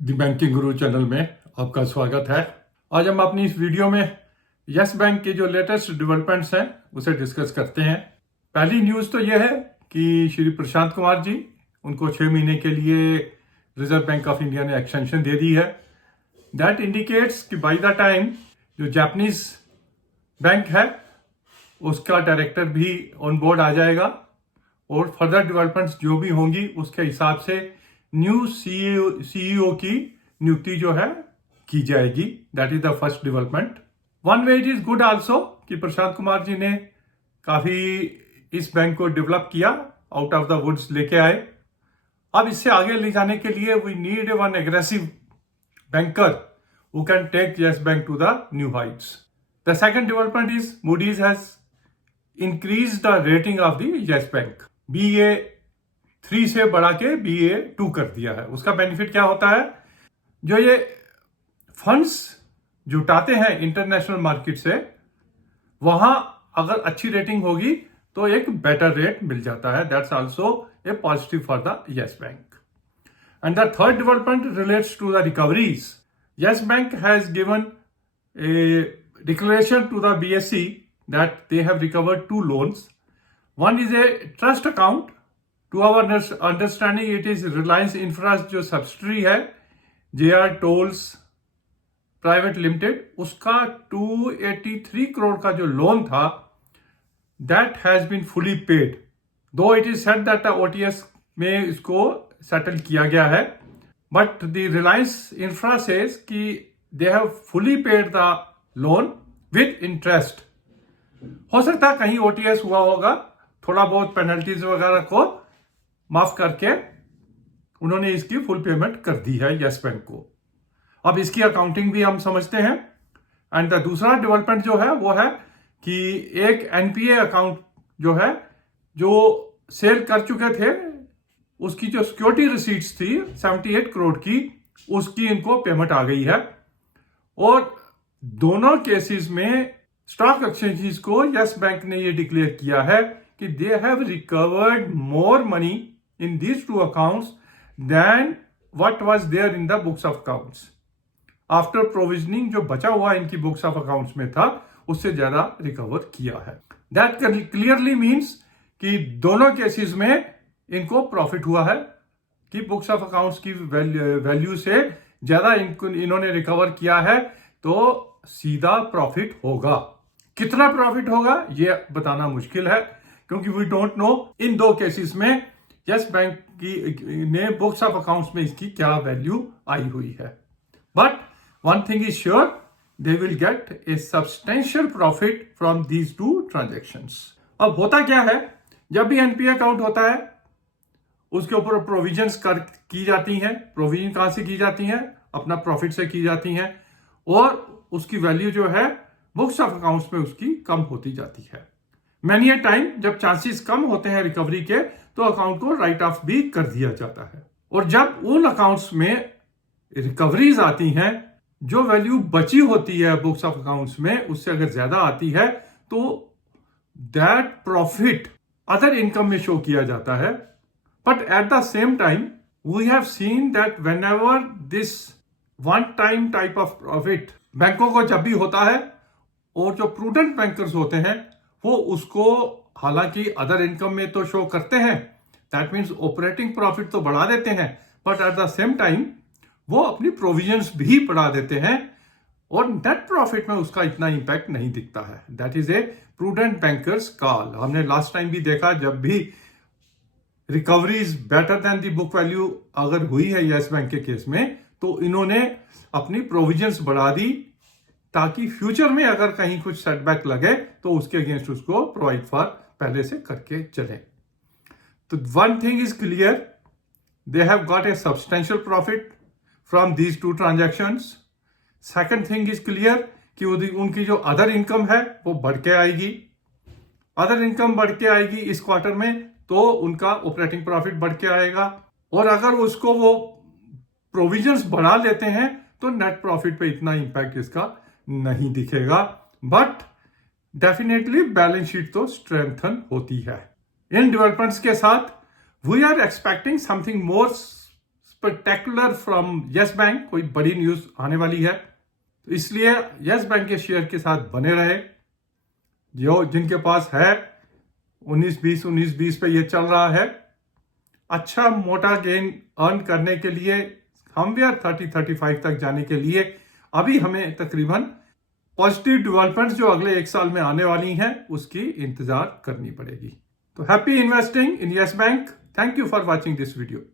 दी banking गुरु channel में आपका स्वागत है। आज हम अपनी इस वीडियो में यस बैंक के जो लेटेस्ट डेवलपमेंट्स हैं उसे डिस्कस करते हैं। पहली न्यूज़ तो यह है कि श्री प्रशांत कुमार जी, उनको 6 महीने के लिए रिजर्व बैंक ऑफ इंडिया ने एक्सटेंशन दे दी है। दैट इंडिकेट्स कि बाय द टाइम जो जापानीज बैंक है उसका डायरेक्टर भी ऑन बोर्ड आ जाएगा और फर्दर डेवलपमेंट्स जो भी होंगी उसके हिसाब से न्यू सीईओ की नियुक्ति जो है की जाएगी। That is the first development. One way it is good also कि प्रशांत कुमार जी ने काफी इस बैंक को डेवलप किया, आउट ऑफ द वुड्स लेके आए। अब इससे आगे ले जाने के लिए we need one aggressive banker who can take Yes Bank to the new heights. The second development is Moody's has increase the rating of the Yes Bank. BA3 से बढ़ा के BA2 कर दिया है। उसका बेनिफिट क्या होता है, जो ये फंड्स जुटाते हैं इंटरनेशनल मार्केट से, वहां अगर अच्छी रेटिंग होगी तो एक बेटर रेट मिल जाता है। That's also a positive for the Yes Bank. And the third development relates to the recoveries. Yes Bank has given a declaration to the BSE that they have recovered 2 loans. One is a trust account. To our understanding, it is Reliance Infra's जो subsidiary है JR Tolls Private Limited, उसका 283 करोड़ का जो loan था, that has been fully paid. Though it is said that the OTS में इसको settle किया गया है, but the Reliance Infra says कि they have fully paid the loan with interest. हो सकता है कहीं OTS हुआ होगा, थोड़ा बहुत पेनल्टीज वगैरह को माफ करके उन्होंने इसकी फुल पेमेंट कर दी है यस बैंक को। अब इसकी अकाउंटिंग भी हम समझते हैं। एंड द दूसरा डेवलपमेंट जो है वो है कि एक NPA अकाउंट जो है, जो सेल कर चुके थे, उसकी जो सिक्योरिटी रिसीट्स थी 78 करोड़ की, उसकी इनको पेमेंट आ गई है। और दोनों केसेस में स्टॉक एक्सचेंजेस को यस बैंक ने ये डिक्लेयर किया है कि they have recovered more money in these 2 accounts than what was there in the books of accounts. After provisioning जो बचा हुआ इनकी बुक्स ऑफ अकाउंट्स में था, उससे ज्यादा रिकवर किया है। दैट क्लियरली मीन्स कि दोनों केसेस में इनको प्रॉफिट हुआ है, कि बुक्स ऑफ अकाउंट्स की वैल्यू से ज्यादा इन्होंने रिकवर किया है, तो सीधा प्रॉफिट होगा। कितना प्रॉफिट होगा ये बताना मुश्किल है, क्योंकि we don't know in 2 cases में यस बैंक की ने बुक्स ऑफ अकाउंट्स में इसकी क्या वैल्यू आई हुई है। But one thing is sure, they will get A substantial profit from these 2 transactions. अब होता क्या है, जब भी NPA अकाउंट होता है उसके ऊपर प्रोविजंस की जाती हैं। प्रोविजन कहां से की जाती हैं? अपना प्रॉफिट से की जाती हैं, और उसकी वैल्यू जो है बुक्स ऑफ अकाउंट्स में उसकी कम होती जाती है। मैनी ए टाइम जब चांसेस कम होते हैं रिकवरी के, तो अकाउंट को राइट ऑफ भी कर दिया जाता है। और जब उन अकाउंट्स में रिकवरीज आती हैं, जो वैल्यू बची होती है बुक्स ऑफ अकाउंट्स में, उससे अगर ज्यादा आती है, तो दैट प्रॉफिट अदर इनकम में शो किया जाता है। But at the same time we have seen that whenever this one time type of profit बैंकों को जब भी होता है, और जो प्रूडेंट बैंकर्स होते हैं वो उसको हालांकि अदर इनकम में तो शो करते हैं, दैट मीन्स ऑपरेटिंग प्रॉफिट तो बढ़ा देते हैं, but at the same time वो अपनी प्रोविजंस भी बढ़ा देते हैं, और नेट प्रॉफिट में उसका इतना इंपैक्ट नहीं दिखता है। That is a prudent bankers call. हमने लास्ट टाइम भी देखा, जब भी रिकवरीज बेटर देन दी बुक वैल्यू अगर हुई है यस बैंक के केस में, तो इन्होंने अपनी प्रोविजंस बढ़ा दी, ताकि फ्यूचर में अगर कहीं कुछ सेटबैक लगे तो उसके अगेंस्ट उसको प्रोवाइड फॉर पहले से करके चले। तो one thing is clear, they have got a substantial profit from these 2 transactions. Second thing is clear कि उनकी जो अदर इनकम है वो बढ़ के आएगी। अदर इनकम बढ़ के आएगी इस क्वार्टर में, तो उनका ऑपरेटिंग प्रॉफिट बढ़ के आएगा। और अगर उसको वो प्रोविजंस बढ़ा लेते हैं, तो नेट प्रॉफिट पे इतना इंपैक्ट इसका नहीं दिखेगा। बट डेफिनेटली बैलेंस शीट तो स्ट्रेंथन होती है। इन डेवलपमेंट्स के साथ we are expecting something more spectacular from Yes Bank, कोई बड़ी न्यूज आने वाली है, तो इसलिए यस बैंक के शेयर के साथ बने रहे। जो जिनके पास है 19-20 पे ये चल रहा है, अच्छा मोटा गेन अर्न करने के लिए समवेयर 30-35 तक जाने के लिए अभी हमें तकरीबन पॉजिटिव डेवलपमेंट्स जो अगले 1 साल में आने वाली हैं उसकी इंतजार करनी पड़ेगी। तो happy investing in yes bank. Thank you for watching this video.